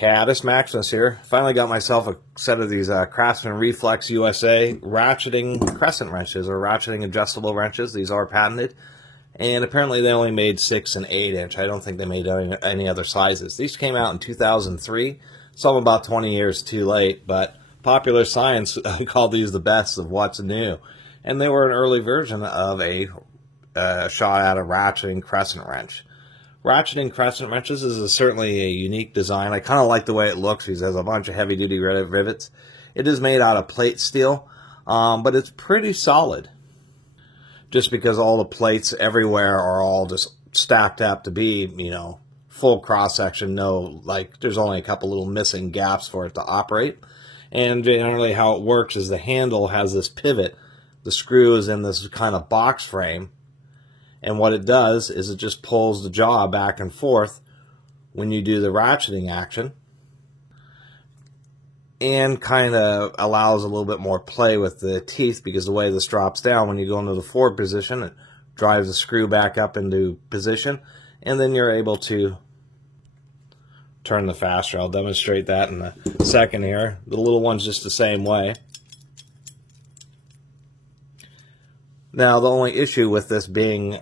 Caddis Maximus here. Finally got myself a set of these Craftsman Reflex USA ratcheting crescent wrenches, or ratcheting adjustable wrenches. These are patented, and apparently they only made 6 and 8 inch. I don't think they made any other sizes. These came out in 2003, so I'm about 20 years too late, but Popular Science called these the best of what's new. And they were an early version of a shot at a ratcheting crescent wrench. Ratcheting crescent wrenches is certainly a unique design. I kind of like the way it looks because it has a bunch of heavy-duty rivets. It is made out of plate steel, but it's pretty solid. Just because all the plates everywhere are all just stacked up to be, you know, full cross-section. No, like, there's only a couple little missing gaps for it to operate. And generally how it works is the handle has this pivot. The screw is in this kind of box frame. And what it does is it just pulls the jaw back and forth when you do the ratcheting action, and kind of allows a little bit more play with the teeth, because the way this drops down, when you go into the forward position, it drives the screw back up into position, and then you're able to turn the fastener. I'll demonstrate that in a second here. The little one's just the same way. Now, the only issue with this being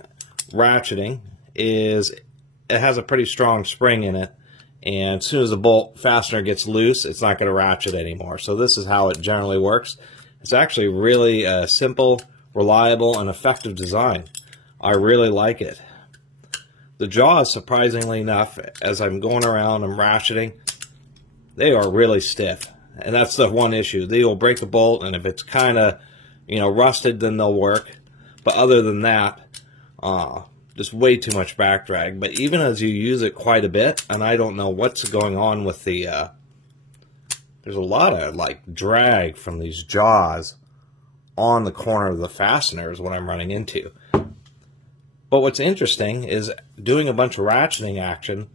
ratcheting is it has a pretty strong spring in it, and as soon as the bolt fastener gets loose, it's not going to ratchet anymore. So this is how it generally works. It's actually really a simple, reliable, and effective design. I really like it. The jaws, surprisingly enough, as I'm going around and ratcheting, they are really stiff. And that's the one issue. They will break a bolt, and if it's kind of, you know, rusted, then they'll work. But other than that, just way too much back drag. But even as you use it quite a bit, and I don't know what's going on with the, there's a lot of like drag from these jaws on the corner of the fastener is what I'm running into. But what's interesting is doing a bunch of ratcheting action,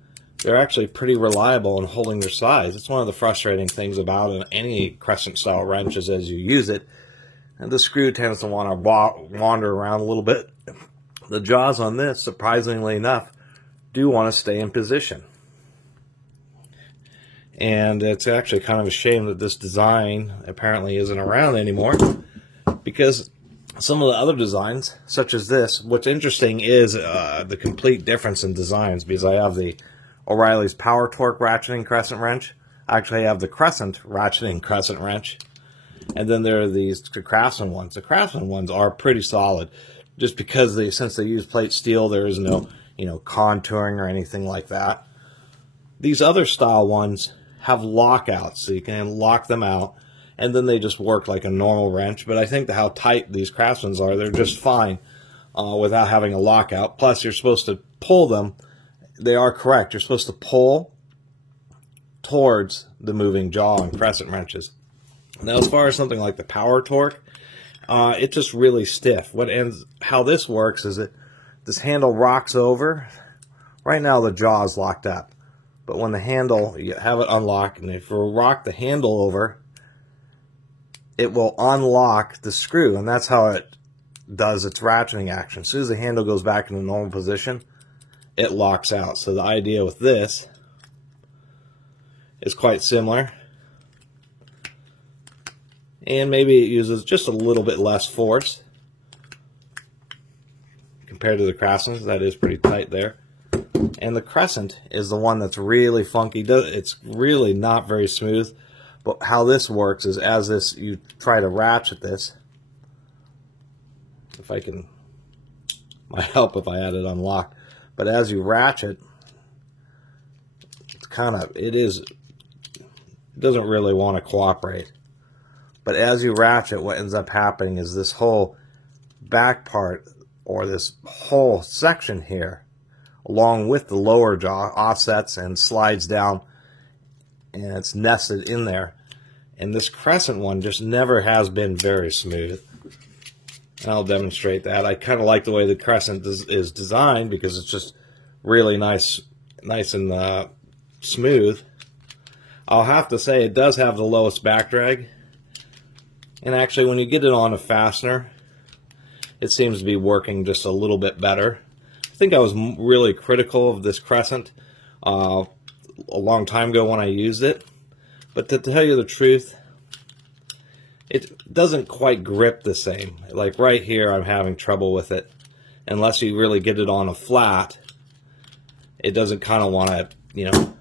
they're actually pretty reliable in holding their size. It's one of the frustrating things about any crescent style wrench is as you use it, and the screw tends to want to wander around a little bit. The jaws on this, surprisingly enough, do want to stay in position. And it's actually kind of a shame that this design apparently isn't around anymore, because some of the other designs, such as this, what's interesting is the complete difference in designs, because I have the O'Reilly's Power Torque ratcheting crescent wrench. I actually have the Crescent ratcheting crescent wrench. And then there are these Craftsman ones. The Craftsman ones are pretty solid, just because since they use plate steel, there is no, you know, contouring or anything like that. These other style ones have lockouts, so you can lock them out, and then they just work like a normal wrench. But I think how tight these Craftsmans are, they're just fine without having a lockout. Plus, you're supposed to pull them. They are correct. You're supposed to pull towards the moving jaw on crescent wrenches. Now, as far as something like the Power Torque, it's just really stiff. How this works is that this handle rocks over. Right now, the jaw is locked up. But when the handle, you have it unlocked, and if you rock the handle over, it will unlock the screw, and that's how it does its ratcheting action. As soon as the handle goes back in the normal position, it locks out. So the idea with this is quite similar. And maybe it uses just a little bit less force compared to the Craftsman. That is pretty tight there. And the Crescent is the one that's really funky. It's really not very smooth. But how this works is as you try to ratchet this, if I can, might help if I had it unlocked. But as you ratchet, it's it doesn't really want to cooperate. But as you ratchet, what ends up happening is this whole back part, or this whole section here, along with the lower jaw, offsets and slides down, and it's nested in there. And this Crescent one just never has been very smooth. And I'll demonstrate that. I kind of like the way the Crescent is designed, because it's just really nice and smooth. I'll have to say it does have the lowest back drag. And actually, when you get it on a fastener, it seems to be working just a little bit better. I think I was really critical of this Crescent a long time ago when I used it, but to tell you the truth, it doesn't quite grip the same. Like right here, I'm having trouble with it. Unless you really get it on a flat, it doesn't kind of want to, you know,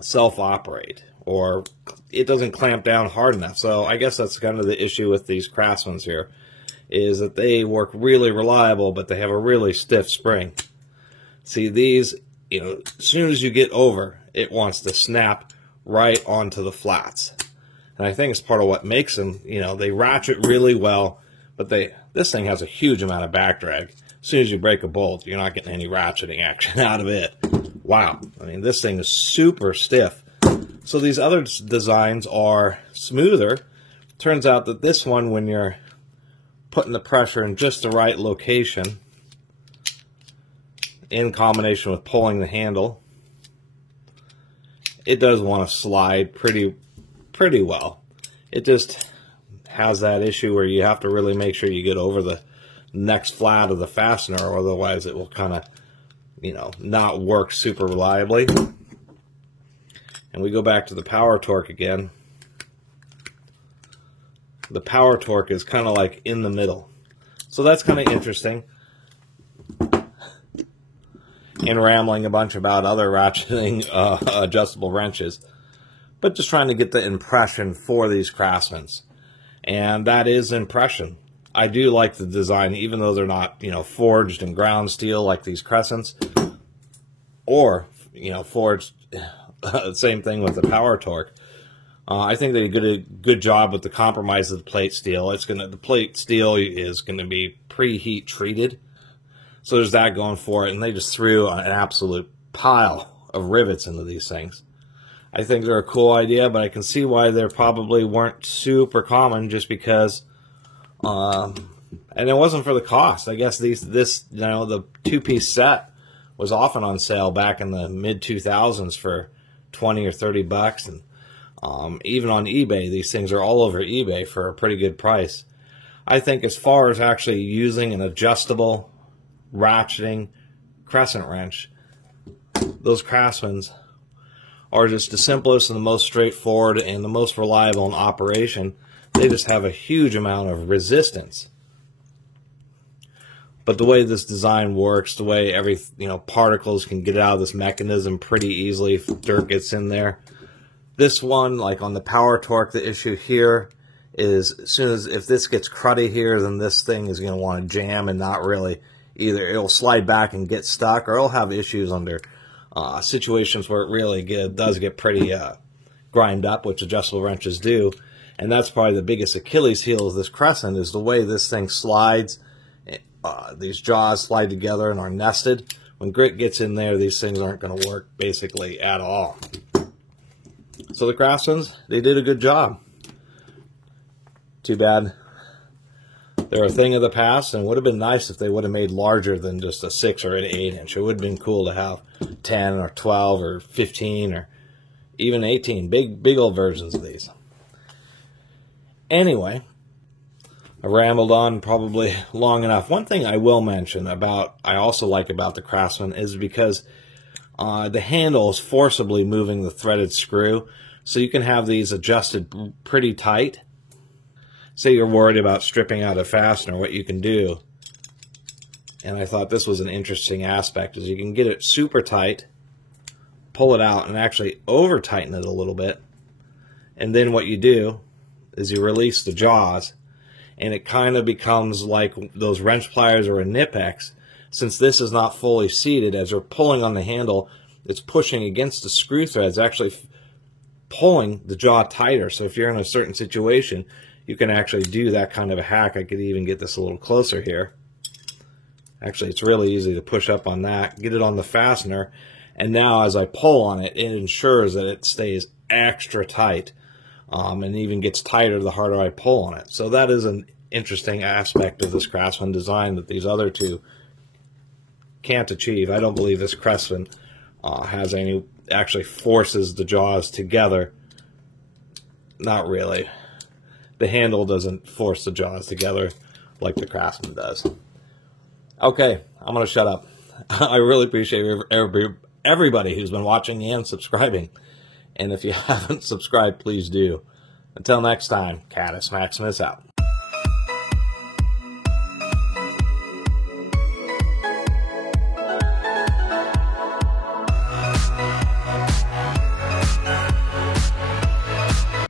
self-operate, or it doesn't clamp down hard enough. So I guess that's kind of the issue with these Craftsmans here, is that they work really reliable, but they have a really stiff spring. See, these, you know, as soon as you get over, it wants to snap right onto the flats. And I think it's part of what makes them, you know, they ratchet really well, but this thing has a huge amount of back drag. As soon as you break a bolt, you're not getting any ratcheting action out of it. Wow. I mean, this thing is super stiff. So these other designs are smoother. Turns out that this one, when you're putting the pressure in just the right location, in combination with pulling the handle, it does want to slide pretty well. It just has that issue where you have to really make sure you get over the next flat of the fastener, or otherwise it will kind of, you know, not work super reliably. And we go back to the power torque again. The power torque is kind of like in the middle. So that's kind of interesting. In rambling a bunch about other ratcheting adjustable wrenches, but just trying to get the impression for these Craftsmans. And that is impression. I do like the design, even though they're not, you know, forged in ground steel like these Crescents, or, you know, forged. Same thing with the power torque. I think they did a good job with the compromise of the plate steel. The plate steel is gonna be preheat treated, so there's that going for it. And they just threw an absolute pile of rivets into these things. I think they're a cool idea, but I can see why they probably weren't super common, just because. And it wasn't for the cost. I guess this you know, the two-piece set was often on sale back in the mid-2000s for 20 or 30 bucks, and even on eBay, these things are all over eBay for a pretty good price. I think as far as actually using an adjustable ratcheting crescent wrench, those Craftsmans are just the simplest and the most straightforward and the most reliable in operation. They just have a huge amount of resistance. But the way this design works, the way particles can get out of this mechanism pretty easily if dirt gets in there. This one, like on the power torque, the issue here is if this gets cruddy here, then this thing is going to want to jam and not really, either it'll slide back and get stuck, or it'll have issues under situations where it really does get pretty grind up, which adjustable wrenches do. And that's probably the biggest Achilles heel of this Crescent, is the way this thing slides. These jaws slide together and are nested. When grit gets in there, these things aren't going to work basically at all. So the Craftsmans, they did a good job. Too bad they're a thing of the past, and it would have been nice if they would have made larger than just a 6 or an 8 inch. It would have been cool to have 10 or 12 or 15 or even 18. Big old versions of these. Anyway, I rambled on probably long enough. One thing I will mention I also like about the Craftsman is because the handle is forcibly moving the threaded screw, so you can have these adjusted pretty tight. Say you're worried about stripping out a fastener, what you can do, and I thought this was an interesting aspect, is you can get it super tight, pull it out, and actually over tighten it a little bit, and then what you do is you release the jaws, and it kind of becomes like those wrench pliers or a Knipex. Since this is not fully seated, as you're pulling on the handle, it's pushing against the screw threads, actually pulling the jaw tighter. So if you're in a certain situation, you can actually do that kind of a hack. I could even get this a little closer here. Actually, it's really easy to push up on that, get it on the fastener, and now as I pull on it, it ensures that it stays extra tight. And even gets tighter the harder I pull on it. So that is an interesting aspect of this Craftsman design that these other two can't achieve. I don't believe this Craftsman actually forces the jaws together. Not really. The handle doesn't force the jaws together like the Craftsman does. Okay, I'm going to shut up. I really appreciate everybody who's been watching and subscribing. And if you haven't subscribed, please do. Until next time, Catus Maximus out.